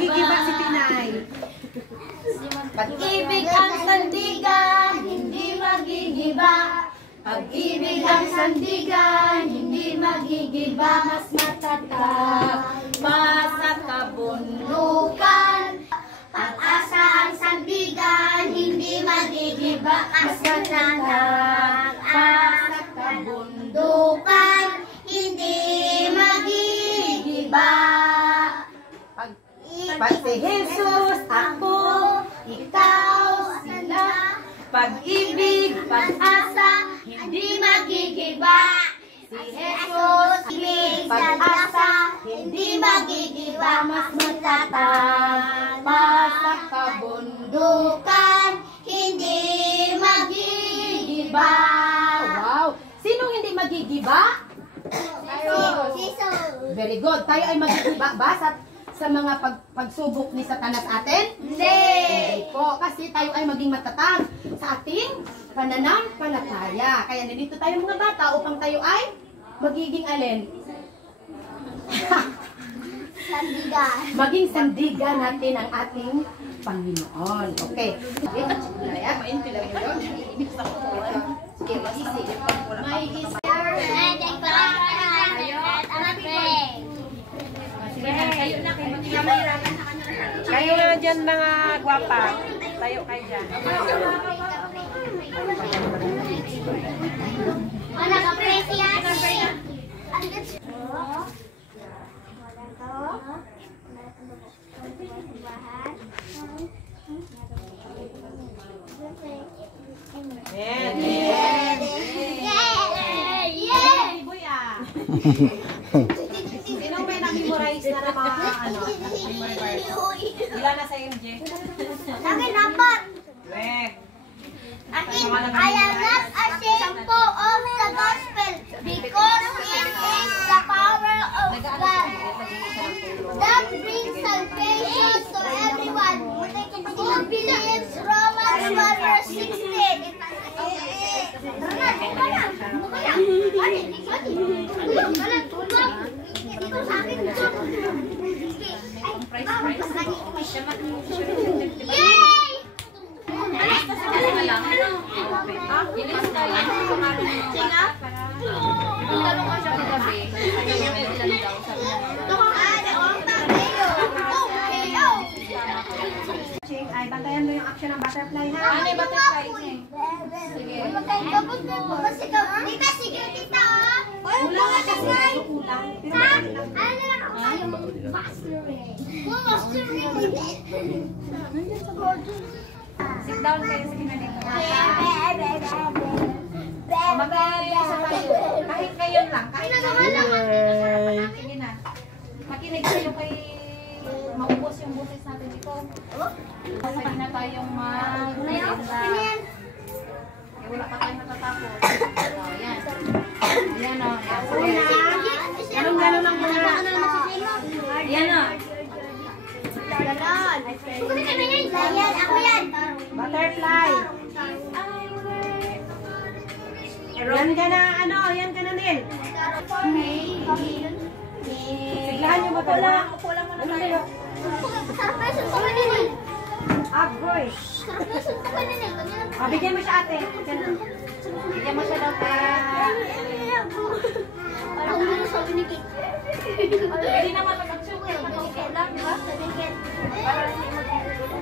magigiba si Pinay. Pag-ibig ang sandigan, hindi magigiba. Pag-ibig ang sandigan, hindi magigiba. Mas matatag pa sa kabundukan. Pag-asa ang sandigan, hindi magigiba. Mas matatag pa sa kabundukan, hindi magigiba. Pag si Jesus, ako, ikaw, sila. Pag-ibig, pag-asa, hindi magigiba. Si Jesus, ibig, pag-asa, hindi magigiba. Mas matatag pa sa kabundukan, hindi magigiba. Wow! Sinong hindi magigiba? Jesus. Very good. Tayo ay magigiba ba sa mga pagsubok ni Satanas atin? Hindi. Hindi po. Kasi tayo ay maging matatag sa ating pananampalataya. Kaya nandito tayo mga bata upang tayo ay magiging alin? Sandigan. Maging sandigan natin ang ating Panginoon. Okay. Mainti lang yun. Sige, masisi. My sister and a Kayo na dyan mga gwapa. Tayo kayo dyan. anak apresiasi. Ayan. Sinong may na-memorize na na mga memorize? Ilan na sa MJ? Akin apat. Weh. Akin, I am not ashamed of the gospel because it is the power of God that brings salvation to everyone who believes. Romans 1 verse 16. Yay! Ay, bantayan mo yung action ng butterfly, ha? Ano yung butterfly? Sige. Magkagabot mo po kasi ka. Tita, sige tita. Ulang ka kasi. Ha? Ano na lang ako tayo? Mastering. Mastering. Sit down kayo sa kinaling mo. Mag-iisa tayo. Kahit ngayon lang. Kahit ngayon lang. Sige na. Makinig kayo kay maubos yung busis natin dito. Pwede na tayong mag-iisa. Wala pa tayong natatapos. Ayan. Ayan o. Ganun-ganun lang muna. Ayan o. Ganon. Sukunin ka na yan. Yan, ako yan. Butterfly. Yan ka na, ano? Yan ka na, Nil. Siglahan yung butterfly. Upo lang muna Ano tayo. tayo? Sarap na yung suntukan nila. Agroy. Sarap na yung suntukan nila. Bigyan mo siya, ate. Bigyan mo siya daw ka. Parang ano sabi ni Kate. Hindi naman mag-action kayo. Mag-upo lang, di ba? Para hindi mag-upo.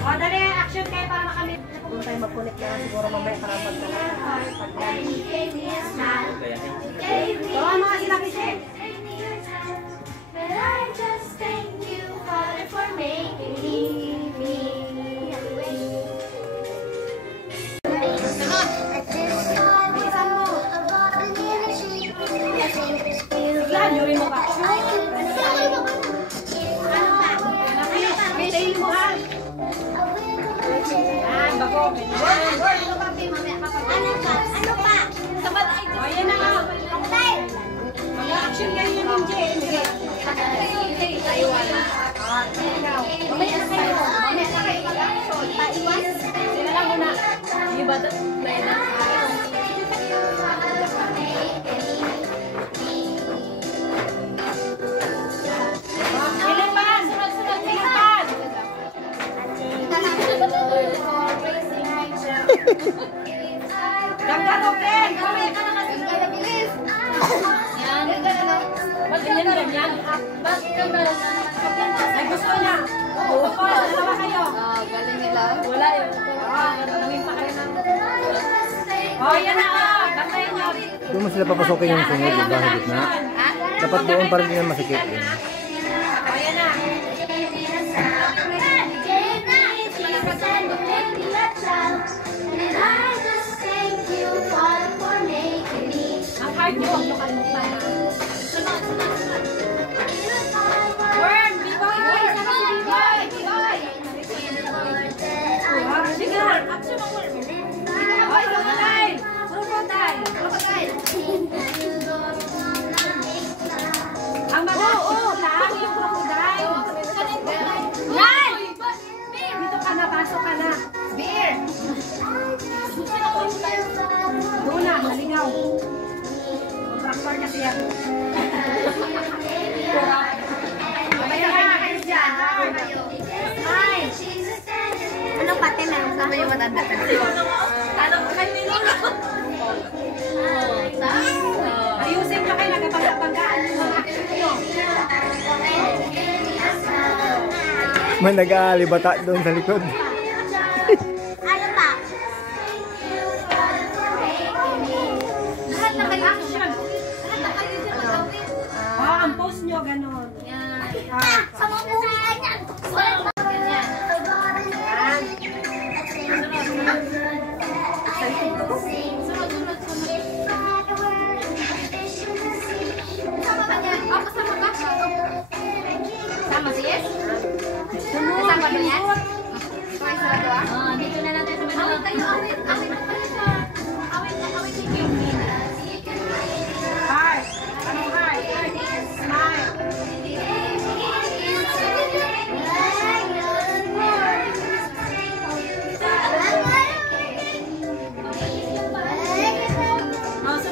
O, dali, action kayo para makamit. Kung tayo magkulit na siguro mamaya para pagkakas. Tawa mga sila, Kishe. But I just thank you, Father, for making me at this time about an energy. I think it's you. Siglahan nyo rin mo ba? Pitayin mo, ha? Yan, bago. Ano pa? Ano pa? O, yan na nga. Mag-action kayo yun, Jen. Tayo wala. Mamaya na kayo. Mamaya na kayo mag-action. Paiwan. Sila lang muna. Iba na Ilan pa? Sunod-sunod. Ay, gusto niya. Oo po, dalawa kayo. Galing nila. Wala yun. Gawin pa kayo ng... Oh, yan na. Bantayan niyo. Doon mo sila papasokin yung sunod, diba? Higit na. Dapat doon pa rin yan masikip. Oh, yan na. Ang card niyo, huwag niyo kalimutan. Sunod. Worm, B-boy! Sama si B-boy! Sige, action mo, Worm. Ay, crocodile! Crocodile! Ang mag-action lang yung crocodile. Yan! Dito ka na, pasok ka na. Beer! Doon na, malingaw. Contractor kasi yan. Mamaya kayo dyan. Ay! Ano pati meron ka? May matanda ka. Ano ko kayo nilolo? Ayusin nyo kayo, nagpapagpagaan yung mga action nyo. May nag-aalibata doon sa likod. Ano pa? Lahat na kayo action. Lahat na kayo dyan mag-awin. Ang pose nyo, ganon. Sa mga buwian yan! Sama si Yes? Sama doon yan? Okay, sama doon? Dito na natin sa mga tayo. Heart. Anong heart? Smile.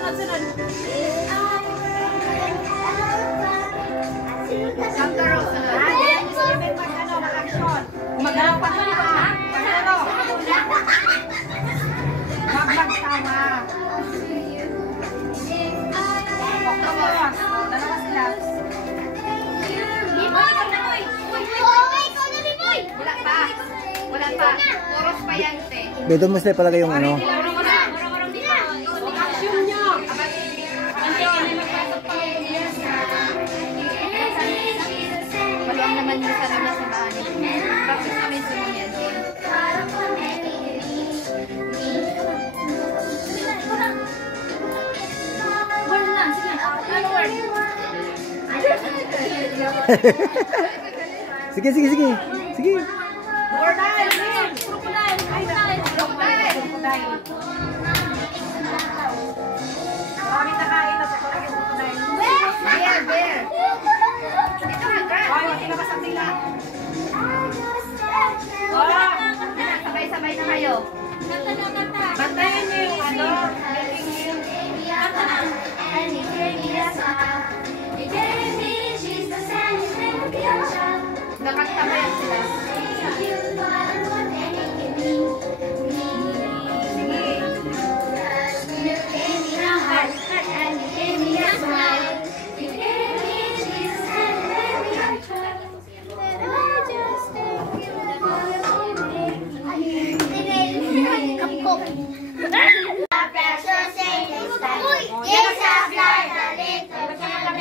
Sunod. Kangaroo sa Mag-action. Mag-action pa rin ha? Mag-action. Mag-tama. Octopus. Dalawa sila. Wala pa. Wala pa. Oros pa yan, te. Doon mo sila palagay yung ano. Action nyo. Maluang naman yung sa nila sa bahay. Practice namin sunod yan. Word lang. Sige. Ano word? Sige. Sige. Crocodile. Crocodile. Crocodile. Marami na kain na sa crocodile. Bear. Ito nga, girl. Ay, tinabas ang tila. Sabay-sabay na kayo. Bantayan niyo yung ano. Nakatabayan sila. Precious thing is that. Yes, I've learned a little.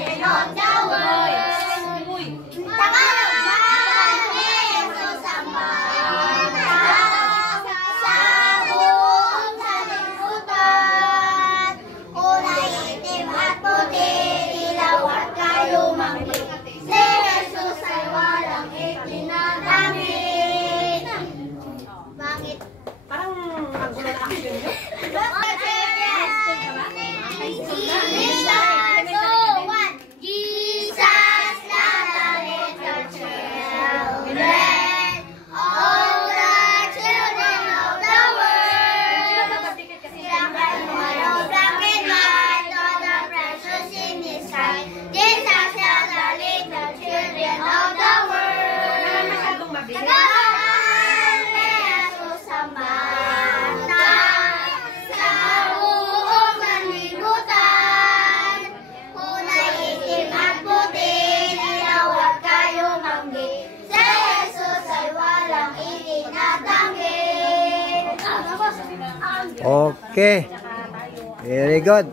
Okay. Very good.